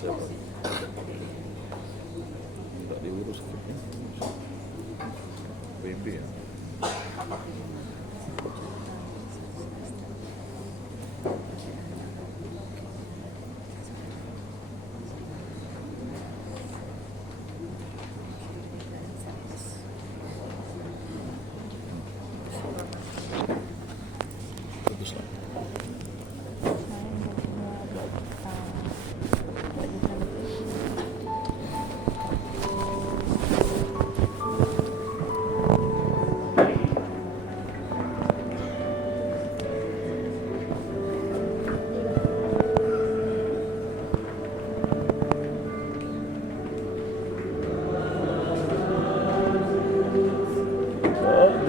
Siapa? Tidak diurus gitu. BB ya. Bagus lah.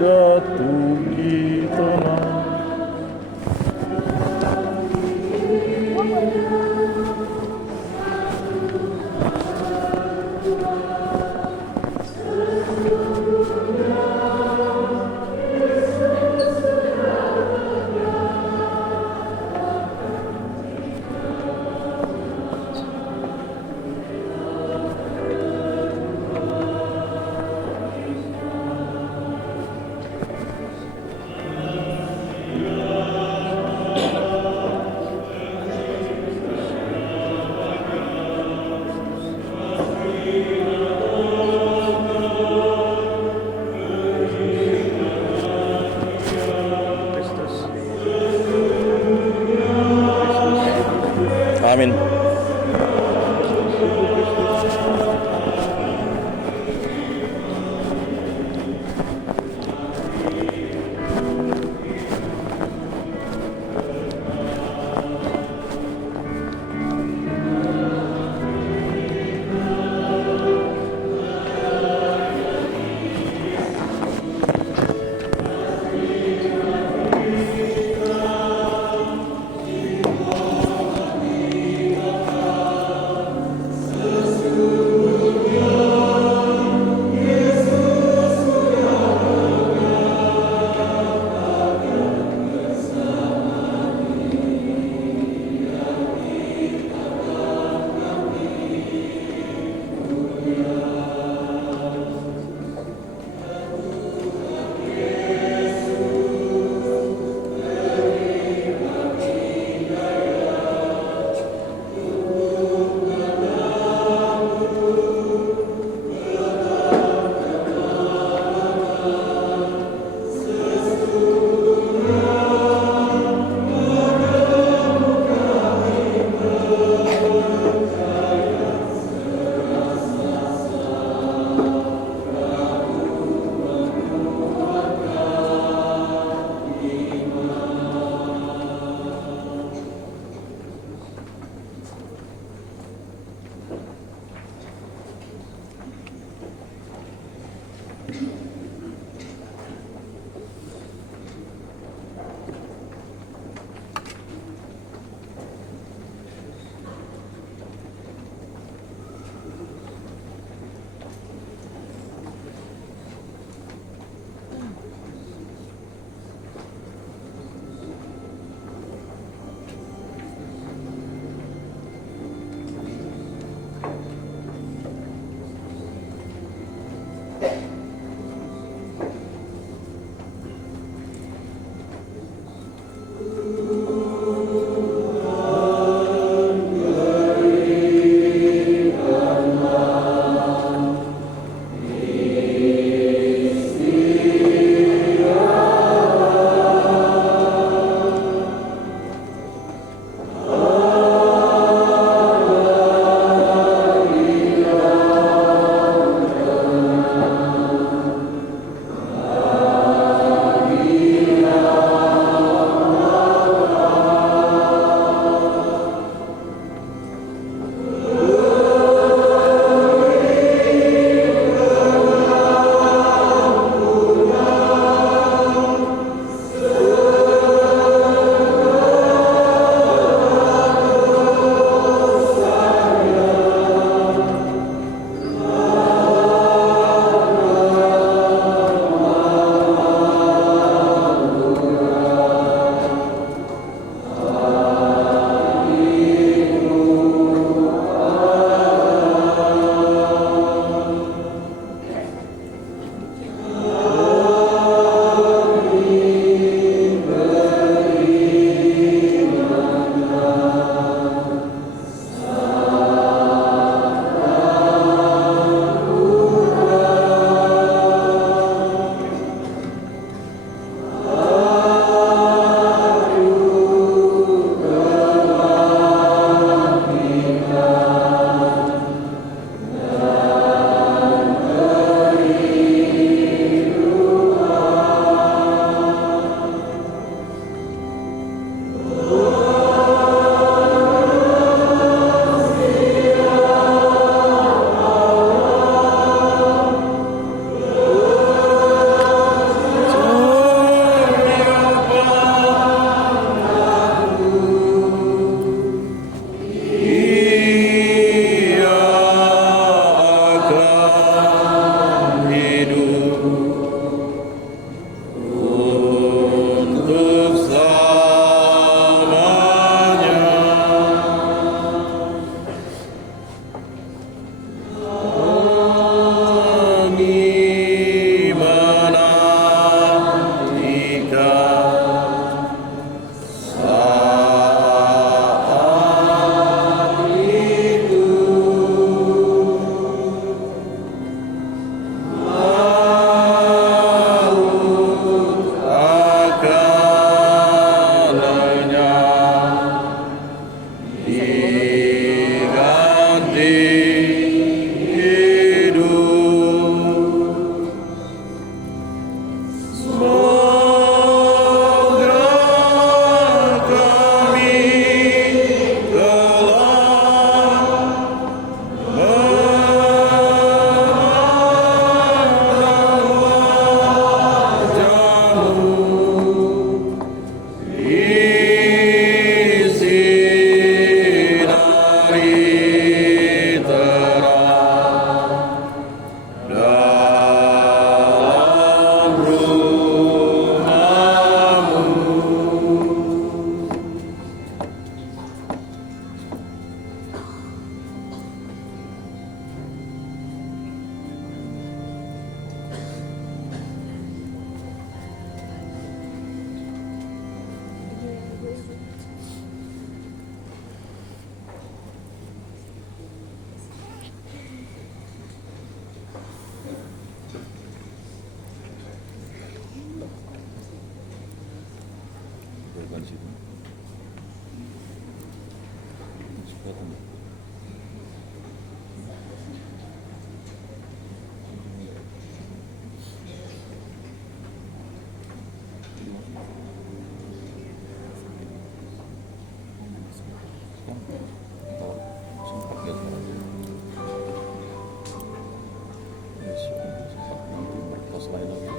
Jatuh kita Sempat nggak sekarang? Yes, sempat nanti lain.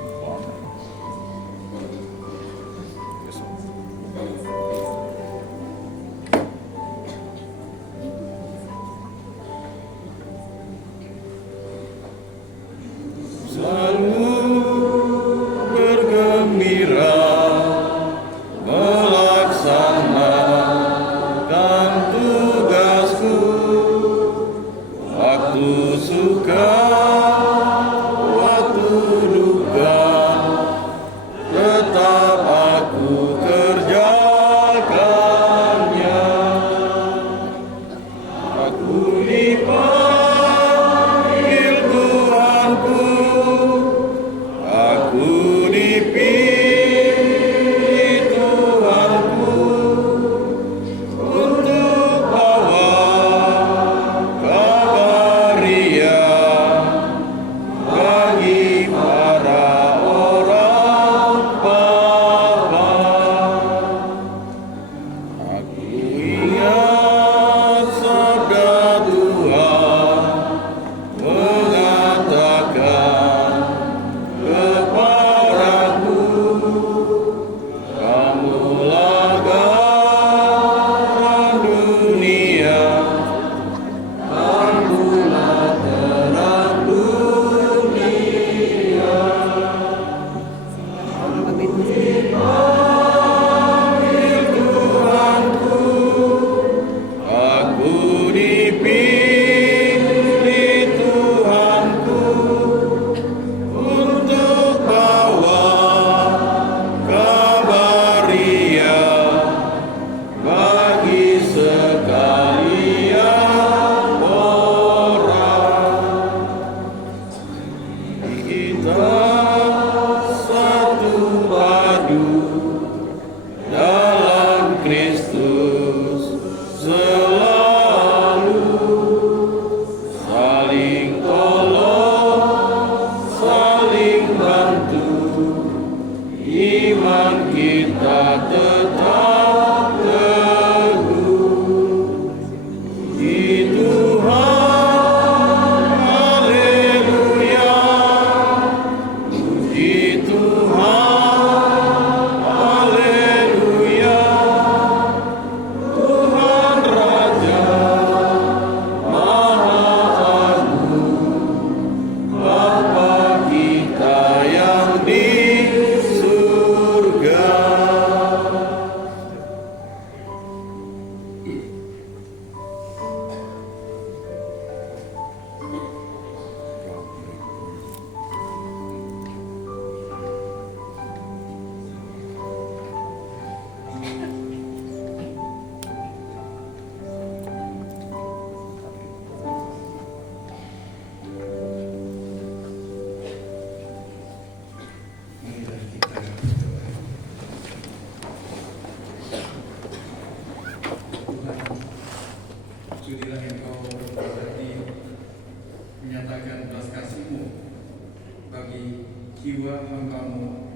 jiwa hamba-Mu,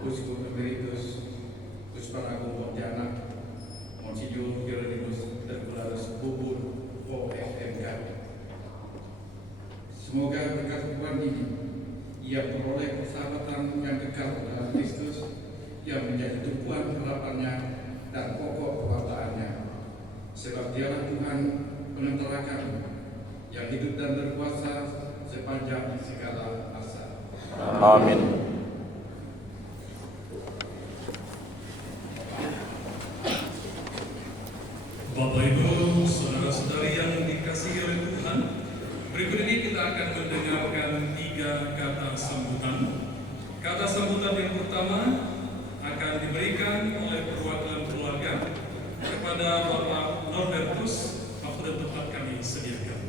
Uskup Emeritus Pusparagung Pontianak, Monsinyur Hieronymus Tertularus Bubur OFMK. Semoga berkat Tuhan ini ia peroleh persahabatan yang kekal dalam Kristus yang menjadi tumpuan harapannya dan pokok kewataannya. Sebab Dialah Tuhan penentara kami yang hidup dan berkuasa sepanjang segala masa. Amin. Bapak Ibu, saudara-saudari yang dikasihi oleh Tuhan, berikut ini kita akan mendengarkan 3 kata sambutan. Kata sambutan yang pertama akan diberikan oleh perwakilan keluarga kepada Bapak Norbertus, waktu dan tempat kami sediakan.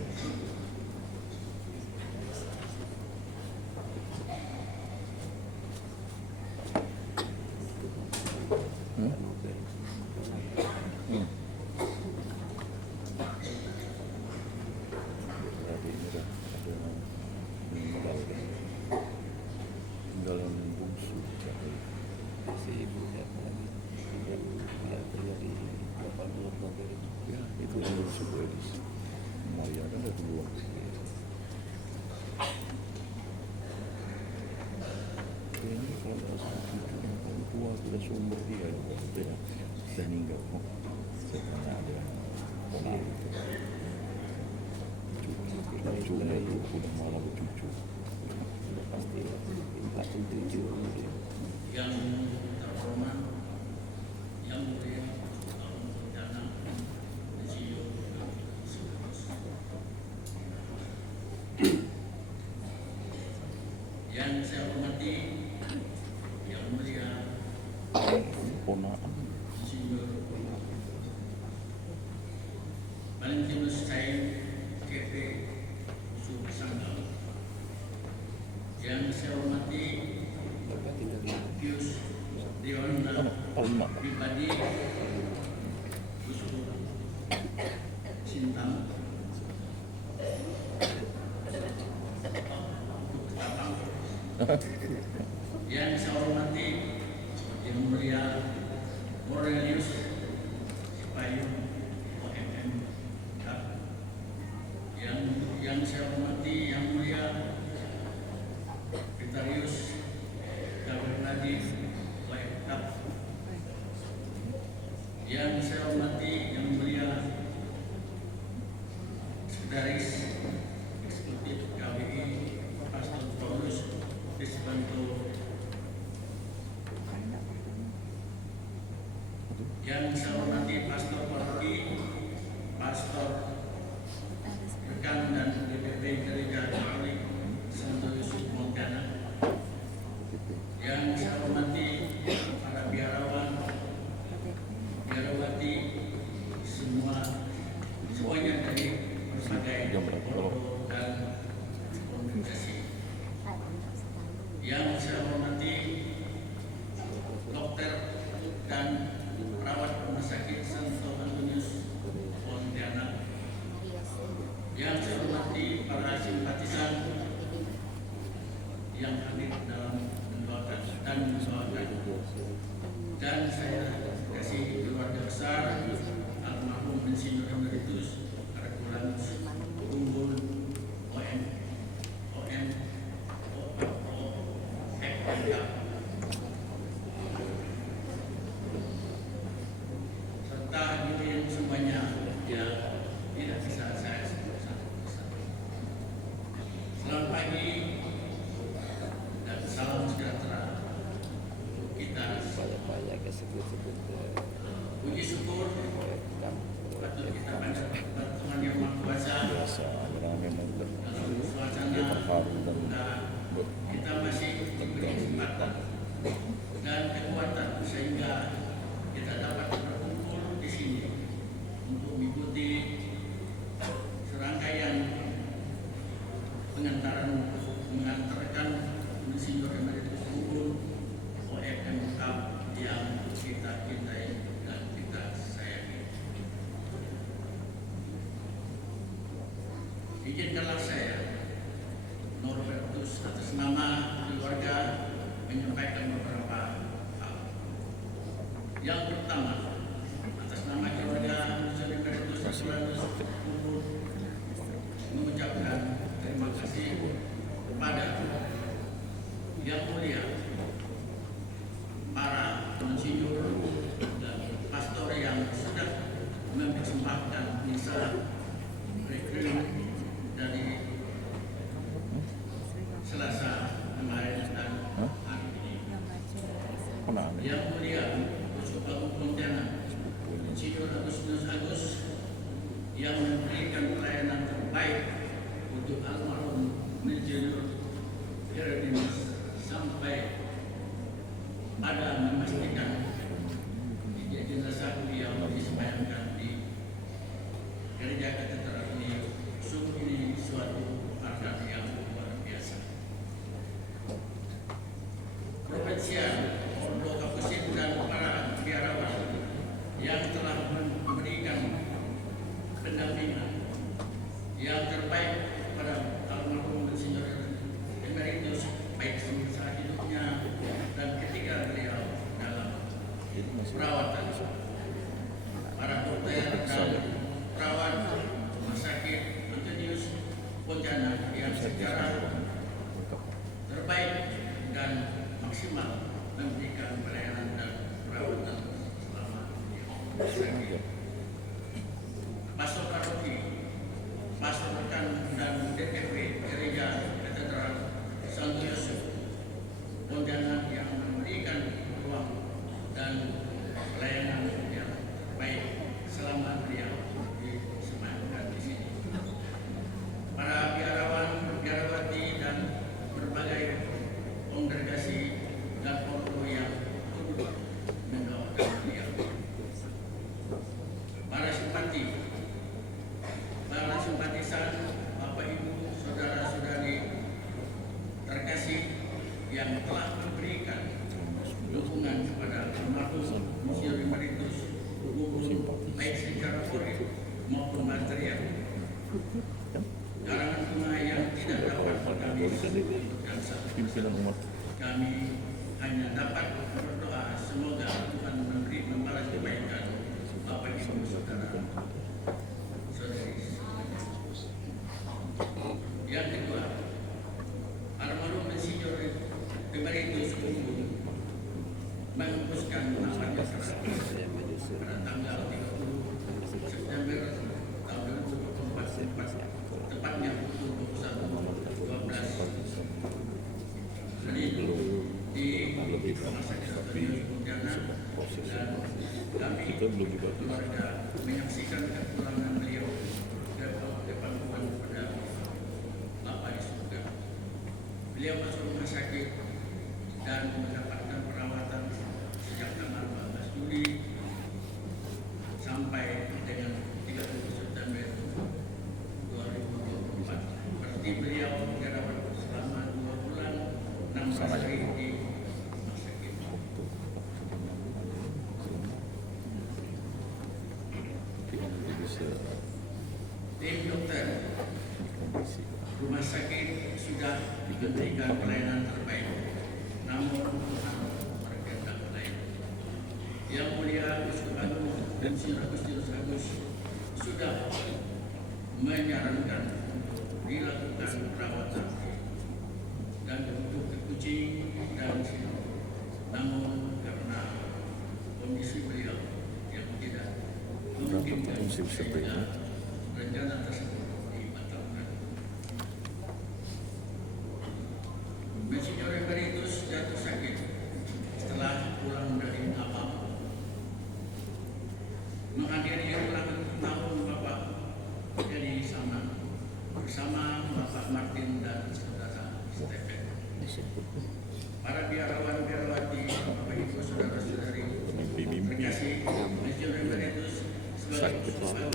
Orang tua sudah sumber dia juga sudah meninggal kok. Sekarang ada orang cucunya itu udah malah cucu. Udah pasti minta cucu dia. Yang terhormat, yang mulia, Perdana Insinyur yang saya hormati, yang mulia Ponaan Insinyur Valentinus Cain KP Subsanggal, yang saya hormati Pius Dewanda Pribadi Uskup Sintang yang saya hormati yang mulia Cornelius Sipayung OMM, yang saya hormati yang mulia Vitalius Gabrieladi OMK, yang saya hormati yang mulia Sekretaris Eksekutif KBI Pastor Paulus Disbanto, yang saya hormati Pastor Paroki, Pastor rekan dan DPP Gereja Katolik Santo Yusuf Montana, yang saya hormati para biarawan, biarawati, semuanya dari berbagai foto dan organisasi, yang saya hormati dokter dan perawat rumah sakit Santo Antonius Pontianak, yang saya hormati para simpatisan yang hadir dalam mendoakan dan saya kasih keluarga besar almarhum Insinyur Emeritus Herculanus Unggul serta hadirin semuanya yang tidak bisa saya sebut satu-satu. Selamat pagi dan salam sejahtera untuk kita. banyak sebut-sebut Puji syukur patut kita pada Tuhan Yang Maha Kuasa biasa orang memang dalam suasana terharu dan kita masih diberi kesempatan dan kekuatan sehingga kita dapat berkumpul di sini untuk mengikuti serangkaian mengantarkan Insinyur Emeritus Unggul OMM Cup yang kita cintai dan kita sayangi. Izinkanlah saya Norbertus atas nama keluarga menyampaikan beberapa hal. Yang pertama, atas nama keluarga Insinyur Emeritus Herculanus Unggul mengucapkan terima kasih kepada Yang Mulia para insinyur dan pastor yang sudah mempersembahkan misa requiem dari Selasa kemarin dan hari ini. Ponaan Yang Mulia Uskup Agung Pontianak Insinyur Agustinus Agus yang memberikan pelayanan terbaik untuk almarhum Insinyur Hieronymus sampai pada memastikan jenazah beliau disemayamkan di Gereja Katedral ini. Sungguh ini suatu harga yang luar biasa. Provinsial, Ordo Kapusin dan para biarawan yang telah memberikan pendampingan yang terbaik pada almarhum Insinyur Emeritus baik semasa hidupnya dan ketika beliau dalam perawatan. Para dokter dan perawat rumah sakit Antonius Pontianak yang secara terbaik dan maksimal yang telah memberikan dukungan kepada almarhum Monsieur Emeritus baik secara moral maupun material. Karangan bunga yang tidak dapat kami sebutkan pimpinan umat. kami hanya dapat berdoa semoga Tuhan membalas kebaikan Bapak Ibu Saudara saudari. Yang kedua, almarhum Insinyur Emeritus menghembuskan nafasnya pada tanggal 30 September tahun 2024, tepatnya pukul 21.12 di Rumah Sakit Dr. Pontianak, dan kami keluarga menyaksikan kepulangan beliau ke depan Tuhan kepada Bapa di surga. Beliau masuk rumah sakit dan mendapatkan perawatan sejak tanggal 14 Juli sampai dengan 30 September 2024. Berarti beliau dirawat selama 2 bulan 16 hari di rumah sakit. Tim dokter rumah sakit sudah diberikan pelayanan terbaik, namun Tuhan berkehendak lain. Yang Mulia Uskup Agung Monsinyur Agustinus Agus sudah menyarankan dilakukan perawatan dan untuk ke kucing dan singa. Namun karena kondisi beliau yang tidak memungkinkan sehingga rencana tersebut dibatalkan. Monsinyur Emeritus jatuh sakit setelah pulang dari Ngapam menghadiri ulang tahun Bapak jadi sama bersama Bapak Martin dan saudara Stephen. Para biarawan-biarawati, Bapak Ibu saudara-saudari, terkasih, Monsinyur Emeritus sebagai Uskup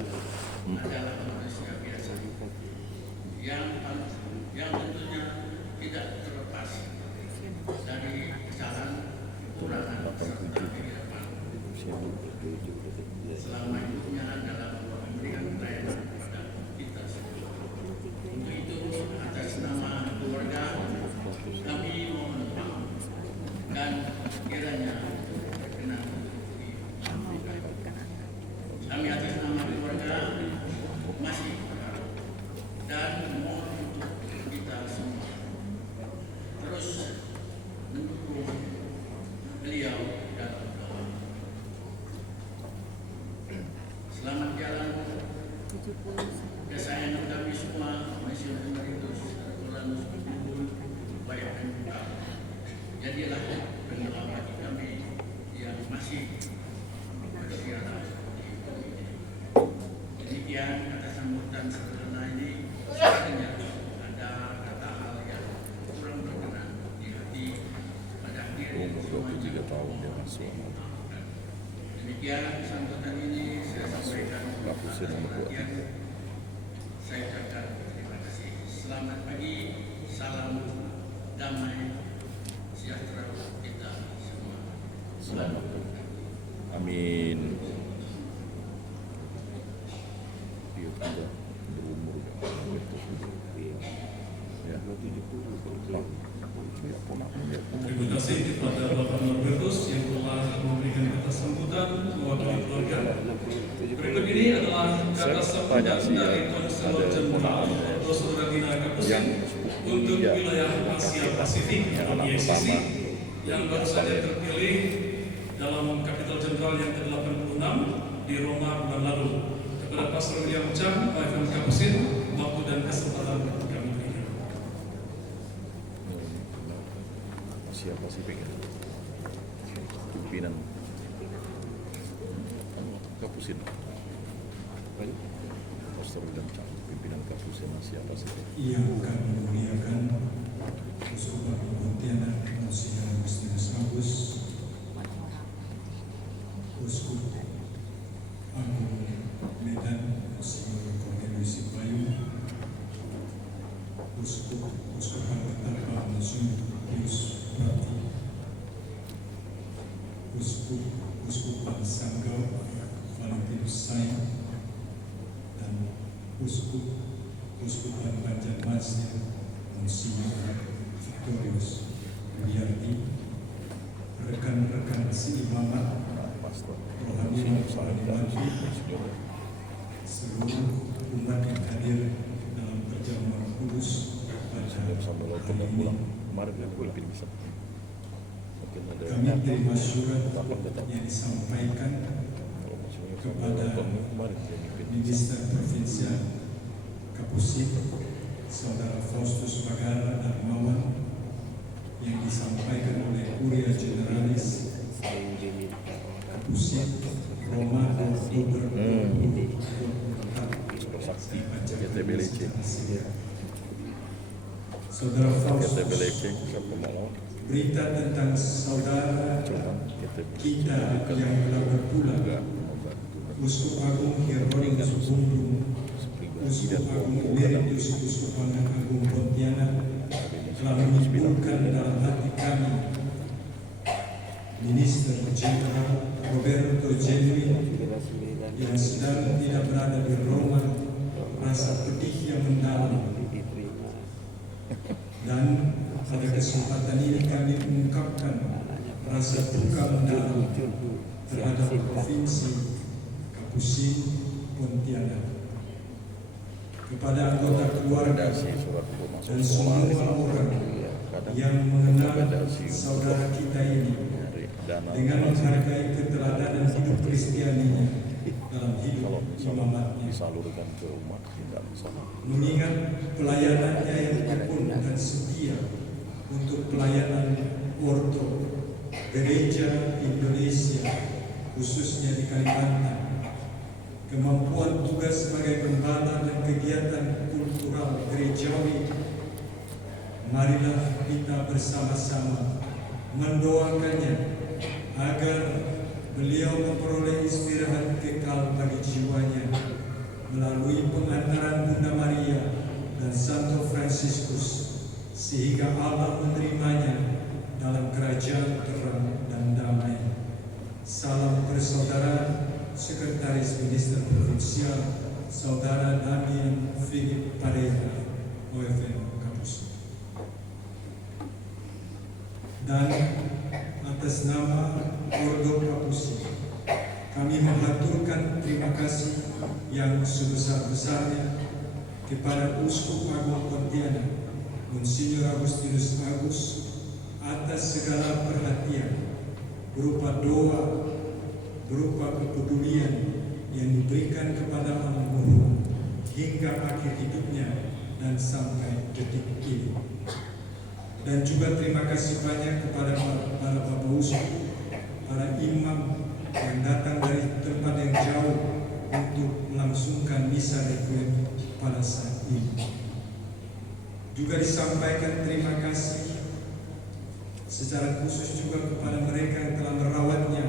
adalah manusia biasa yang tentunya tidak terlepas dari kesalahan, kekurangan serta kehidupan selama hidupnya dalam memberikan pelayanan kepada kita semua. Untuk itu, atas nama keluarga, kami mohon maaf dan kiranya berkenan kami atas nama keluarga masih berharap dan mohon untuk kita semua terus mendukung beliau dalam doa. Selamat jalan kesayangan kami semua, Monsinyur Emeritus Rolandus Kumbul, baik dan buka. Jadilah penggelam bagi kami yang masih bersiaran di bumi ini. Demikian kata sambutan sederhana ini. Sebenarnya ada kata hal yang kurang berkenan di hati pada akhirnya semuanya. Demikian sambutan ini saya sampaikan atas perhatian. Saya ucapkan terima kasih. Selamat pagi, salam damai sejahtera kita semua. Selamat. Amin. Dia sudah berumur ya. Terima kasih kepada Bapak Norbertus yang telah memberikan kata sambutan mewakili keluarga. Berikut ini adalah kata sambutan dari Konselor Jenderal Profesor Radina Kapusin untuk wilayah Asia Pasifik atau IACC yang baru saja terpilih dalam Kapital Jenderal yang ke-86 di Roma bulan lalu. Kepada Pastor William Chang, OFM Kapusin, waktu dan kesempatan kami berikan. Asia Pasifik pimpinan Kapusin Pastor William Chang, pimpinan Kapusin Asia Pasifik. Yang kami muliakan Uskup Agung Pontianak Monsinyur Agustinus Agus, Uskup Agung Medan Monsinyur Cornelius Sipayu, Uskup Agung Tapa Monsinyur Pius Uskupan Sanggau Valentinus Sain dan Uskupan Banjarmasin Monsinyur Victorius Wiardi, rekan-rekan seimamat, rohaniwan seluruh umat yang hadir dalam perjamuan kudus pada hari ini. Kami terima surat yang disampaikan kepada Minister Provinsial Kapusit, Saudara Faustus Bagara Darmawan, yang disampaikan oleh Kuria Generalis Kapusit Roma Oktober 2024. Saudara Faustus, berita tentang saudara kita yang telah berpulang, Uskup Agung Hieronymus Bundung, Uskup Agung Emeritus Uskupan Agung Pontianak, telah menimbulkan dalam hati kami, Minister Jenderal Roberto Genuin, yang sedang tidak berada di Roma, rasa pedih yang mendalam. Dan pada kesempatan ini kami mengungkapkan rasa duka mendalam terhadap Provinsi Kapusin Pontianak. Kepada anggota keluarga dan semua orang yang mengenal saudara kita ini, dengan menghargai keteladanan hidup Kristianinya dalam hidup imamatnya, mengingat pelayanannya yang tekun dan setia untuk pelayanan Ordo Gereja Indonesia, khususnya di Kalimantan, kemampuan tugas sebagai gembala dan kegiatan kultural gerejawi, marilah kita bersama-sama mendoakannya agar beliau memperoleh istirahat kekal bagi jiwanya melalui pengantaran Bunda Maria dan Santo Fransiskus, sehingga Allah menerimanya dalam kerajaan terang dan damai. Salam persaudaraan, Sekretaris Minister Provinsial, Saudara Damian Philip Pareja, OFM Kapusin. Dan atas nama Ordo Kapusin, kami mengaturkan terima kasih yang sebesar-besarnya kepada Uskup Agung Pontianak, Monsinyur Agustinus Agus, atas segala perhatian berupa doa, berupa kepedulian yang diberikan kepada almarhum hingga akhir hidupnya dan sampai detik ini. Dan juga terima kasih banyak kepada para Bapak Uskup, para imam yang datang dari tempat yang jauh untuk melangsungkan misa requiem pada saat ini. Juga disampaikan terima kasih secara khusus juga kepada mereka yang telah merawatnya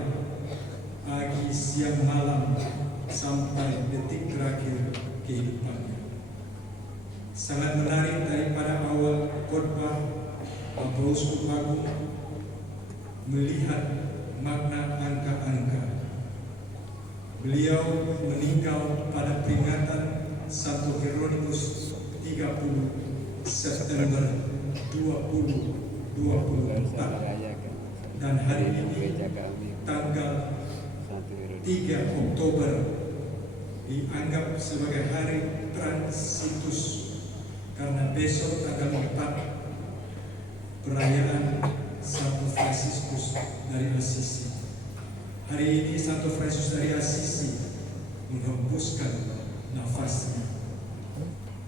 pagi, siang, malam sampai detik terakhir kehidupannya. Sangat menarik daripada awal khotbah Bapak Uskup Agung melihat makna angka-angka. Beliau meninggal pada peringatan Santo Hieronymus 30 September 2024, dan hari ini tanggal 3 Oktober dianggap sebagai hari transitus karena besok tanggal 4 perayaan Santo Fransiskus dari Assisi. Hari ini Santo Fransiskus dari Assisi menghembuskan nafasnya.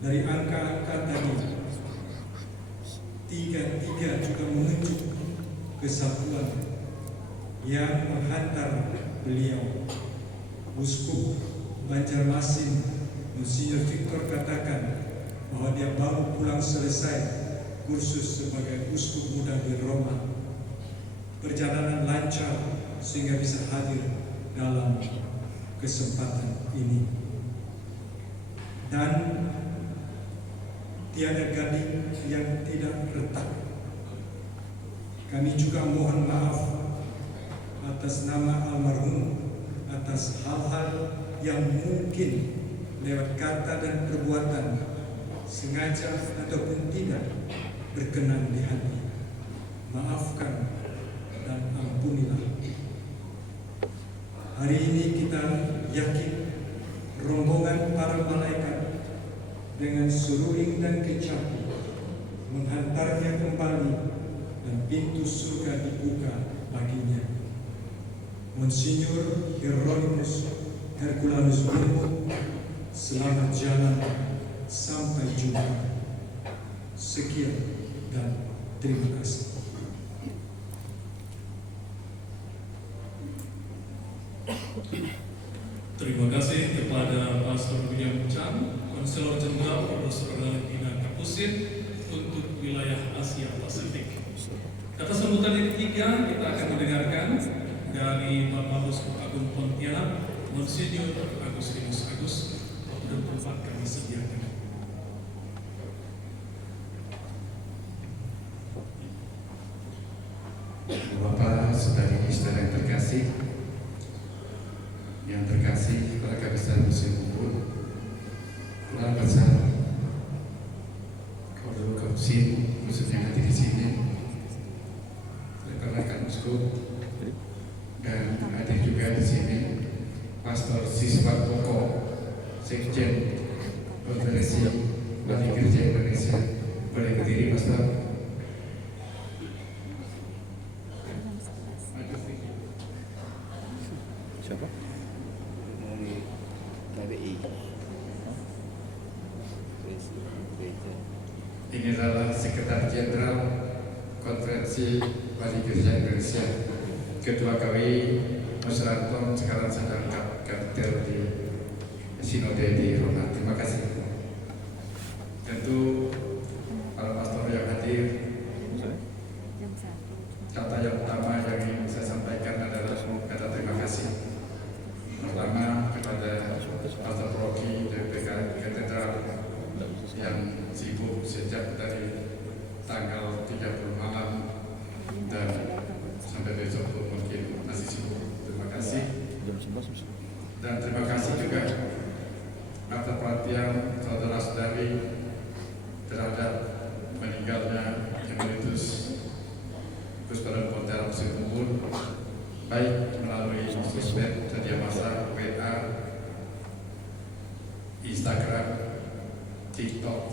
Dari angka-angka tadi, tiga juga menunjuk kesatuan yang menghantar beliau. Uskup Banjarmasin Monsinyur Victor katakan bahwa dia baru pulang selesai kursus sebagai uskup muda di Roma. Perjalanan lancar sehingga bisa hadir dalam kesempatan ini. Dan tiada gading yang tidak retak. Kami juga mohon maaf atas nama almarhum atas hal-hal yang mungkin lewat kata dan perbuatan sengaja ataupun tidak berkenan di hati. Maafkan dan ampunilah. Hari ini kita yakin rombongan para malaikat dengan seruling dan kecapi menghantarnya kembali dan pintu surga dibuka baginya. Monsinyur Hieronymus Herculanus Bumbu, selamat jalan, sampai jumpa. Sekian dan terima kasih. Terima kasih kepada Pastor William Chan, Konselor Jenderal Profesor Valentina Kapusin untuk wilayah Asia Pasifik. Kata sambutan yang ketiga kita akan mendengarkan dari Bapak Uskup Agung Pontianak, Monsinyur Agustinus Agus, dan tempat kami sediakan. Bapak, saudari-saudari yang terkasih, keluarga besar Museum Ubud, keluarga besar Kodul Kapsin, khususnya hadir di sini, rekan-rekan uskup, dan hadir juga di sini Pastor Siswa Koko, Sekjen Konferensi Wali Gereja Indonesia. Boleh berdiri, Pastor. Siapa? KBI. Ini adalah Sekretaris Jenderal Konferensi Wali Gereja Indonesia, Ketua KWI Mas Ranton, sekarang sedang kapiter di Sinode di Roma. Terima kasih. Tentu para pastor yang hadir, kata yang utama yang ingin saya sampaikan adalah kata terima kasih. Pertama kepada Pastor Rocky dari Katedral yang sibuk sejak dari tanggal 30 malam dan sampai besok pun mungkin masih sibuk. Terima kasih. Dan terima kasih juga atas perhatian saudara-saudari terhadap meninggalnya Emeritus Gus Baron Pontianak Museum Ubud, baik melalui sosmed, media massa, WA, Instagram, TikTok,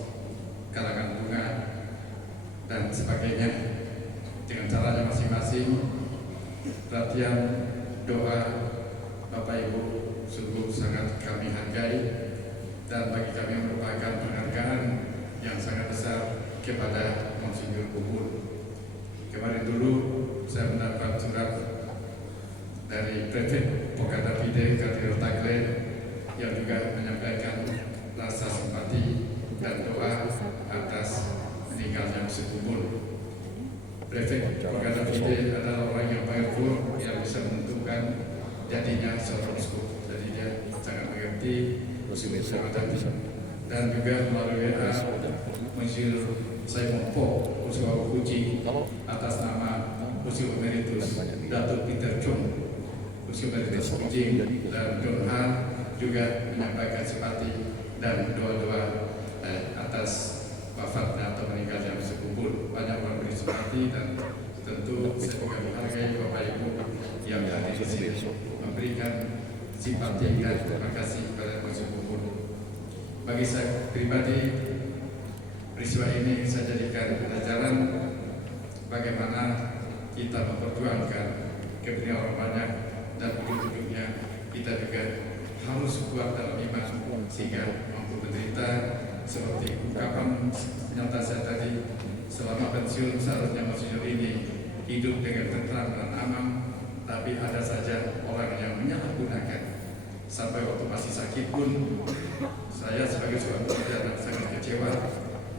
karangan bunga, dan sebagainya, dengan caranya masing-masing. Perhatian, doa Bapak Ibu sungguh sangat kami hargai, dan bagi kami merupakan penghargaan yang sangat besar kepada Monsinyur Ubud. Kemarin dulu saya mendapat surat dari Prefek Pokada Pide Kardinal Tagle yang juga menyampaikan rasa simpati dan doa atas meninggalnya Monsinyur Ubud. Prefek Pokada Pide adalah orang yang powerful yang bisa menentukan jadinya seorang uskup. Jadi dia sangat mengerti uskup dan juga melalui WA Monsinyur Simon Po, Uskup Uji, atas nama Uskup Emeritus Datuk Peter Chung, Uskup Emeritus Uji, dan Don Han juga menyampaikan simpati dan doa-doa atas wafatnya atau meninggalnya Uskup Ubud. Banyak orang beri simpati, dan tentu saya juga menghargai Bapak Ibu yang hadir di sini memberikan simpati dan terima kasih kepada Uskup Ubud. Bagi saya pribadi, peristiwa ini saya jadikan pelajaran bagaimana kita memperjuangkan kepentingan orang banyak, dan ujung-ujungnya kita juga harus kuat dalam iman sehingga mampu menderita. Seperti ungkapan penyerta saya tadi, selama pensiun seharusnya Monsinyur ini hidup dengan tentram dan aman, tapi ada saja orang yang menyalahgunakan. Sampai waktu masih sakit pun saya sebagai seorang pekerja sangat kecewa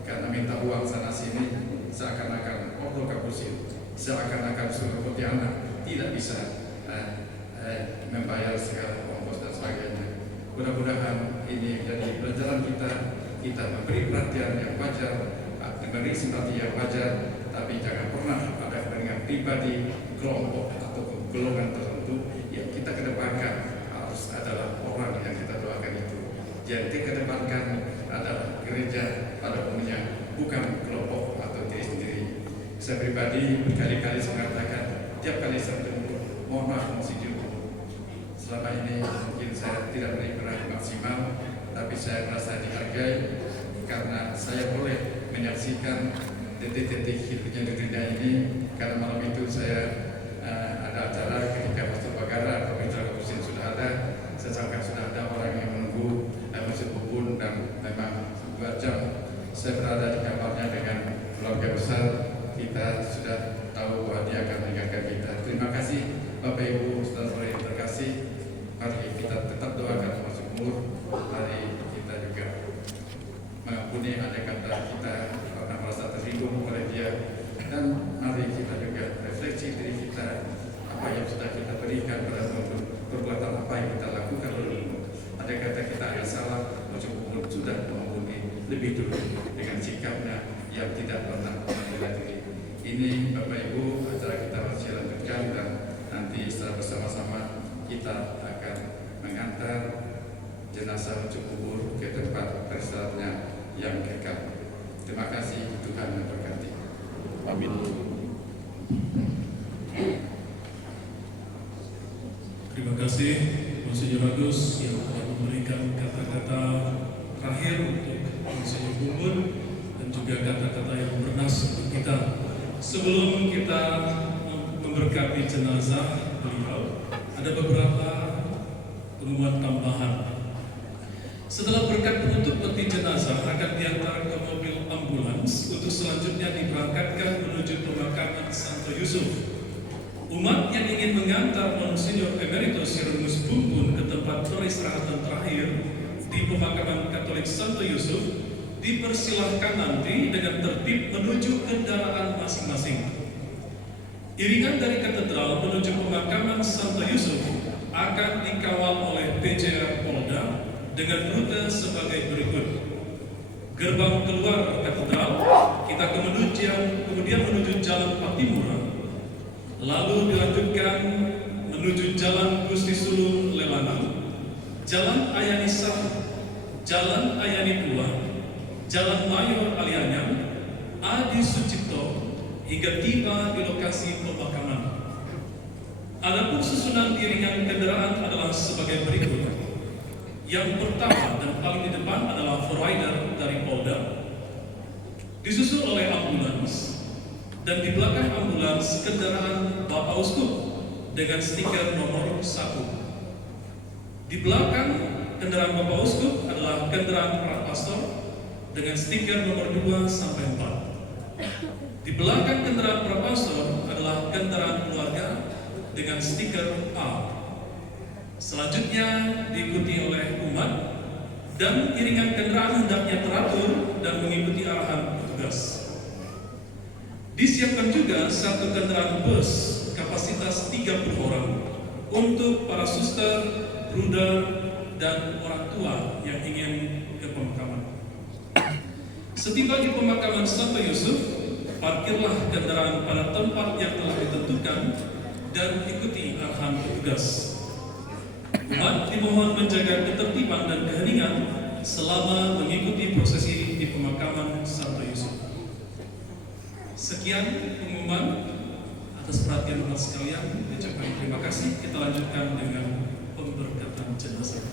karena minta uang sana sini, seakan-akan Ordo Kapusin, seakan-akan Sunan Pontianak tidak bisa membayar segala ongkos dan sebagainya. Mudah-mudahan ini menjadi pelajaran kita memberi perhatian yang wajar, memberi simpati yang wajar, tapi jangan pernah ada kepentingan pribadi, kelompok atau golongan tertentu tertentu, ya kita kedepankan harus adalah orang yang kita doakan itu. Jadi kedepankan adalah gereja pada umumnya, bukan kelompok atau diri sendiri. Saya pribadi berkali-kali mengatakan, tiap kali saya bertemu, mohon maaf Monsinyur, selama ini mungkin saya tidak beri peran maksimal, tapi saya merasa dihargai karena saya boleh menyaksikan detik-detik hidupnya di dunia ini. Karena malam itu saya ada acara ketika Pastor Bagara, Provinsi Kabupaten sudah ada, saya sangka sudah ada orang yang menunggu masuk bubun, dan memang 2 jam saya berada di kamarnya dengan keluarga besar. Kita sudah tahu bahwa dia akan meninggalkan kita. Terima kasih Bapak Ibu saudara-saudari yang terkasih. Mari kita tetap doakan masuk umur. Mari kita juga mengampuni andai kata kita pernah merasa tersinggung oleh dia, dan mari kita juga refleksi diri kita, apa yang sudah kita berikan pada perbuatan apa yang kita lakukan dulu. Andai kata kita ada salah, masuk umur sudah mengampuni lebih dulu dengan sikapnya yang tidak pernah membela diri. Ini Bapak Ibu, acara kita masih lanjutkan, dan nanti setelah bersama-sama kita akan mengantar jenazah menuju kubur ke tempat peristahatnya yang kekal. Terima kasih, Tuhan memberkati. Amin. Terima kasih Monsinyur Agus yang telah memberikan kata-kata terakhir untuk Monsinyur Bungun, dan juga kata-kata yang bernas untuk kita. Sebelum kita memberkati jenazah beliau, ada beberapa pengumuman tambahan. Setelah berkat penutup peti jenazah akan diantar ke mobil ambulans untuk selanjutnya diberangkatkan menuju pemakaman Santo Yusuf. Umat yang ingin mengantar Monsinyur Emeritus Hieronymus Bungun ke tempat peristirahatan terakhir di pemakaman Katolik Santo Yusuf dipersilahkan nanti dengan tertib menuju kendaraan masing-masing. Iringan dari katedral menuju pemakaman Santo Yusuf akan dikawal oleh PJR Polda dengan rute sebagai berikut. Gerbang keluar katedral, kita kemudian menuju Jalan Patimura, lalu dilanjutkan menuju Jalan Gusti Sulung Lelanang, Jalan Ayani Satu, Jalan Ayani 2, Jalan Mayor Alianyar, Adi Sucipto, hingga tiba di lokasi pemakaman. Adapun susunan iringan kendaraan adalah sebagai berikut. Yang pertama dan paling di depan adalah Forrider dari Polda, disusul oleh ambulans, dan di belakang ambulans kendaraan Bapak Uskup dengan stiker nomor 1. Di belakang kendaraan Bapak Uskup adalah kendaraan para pastor dengan stiker nomor 2 sampai 4. Di belakang kendaraan para pastor adalah kendaraan keluarga dengan stiker A. Selanjutnya diikuti oleh umat, dan iringan kendaraan hendaknya teratur dan mengikuti arahan petugas. Disiapkan juga satu kendaraan bus kapasitas 30 orang untuk para suster, bruder, dan orang tua yang ingin ke pemakaman. Setiba di pemakaman Santo Yusuf, parkirlah kendaraan pada tempat yang telah ditentukan dan ikuti arahan petugas. Umat dimohon menjaga ketertiban dan keheningan selama mengikuti prosesi di pemakaman Santo Yusuf. Sekian pengumuman. Atas perhatian umat sekalian, ucapkan terima kasih. Kita lanjutkan dengan pemberkatan jenazah.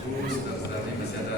Saudara-saudari, masih ada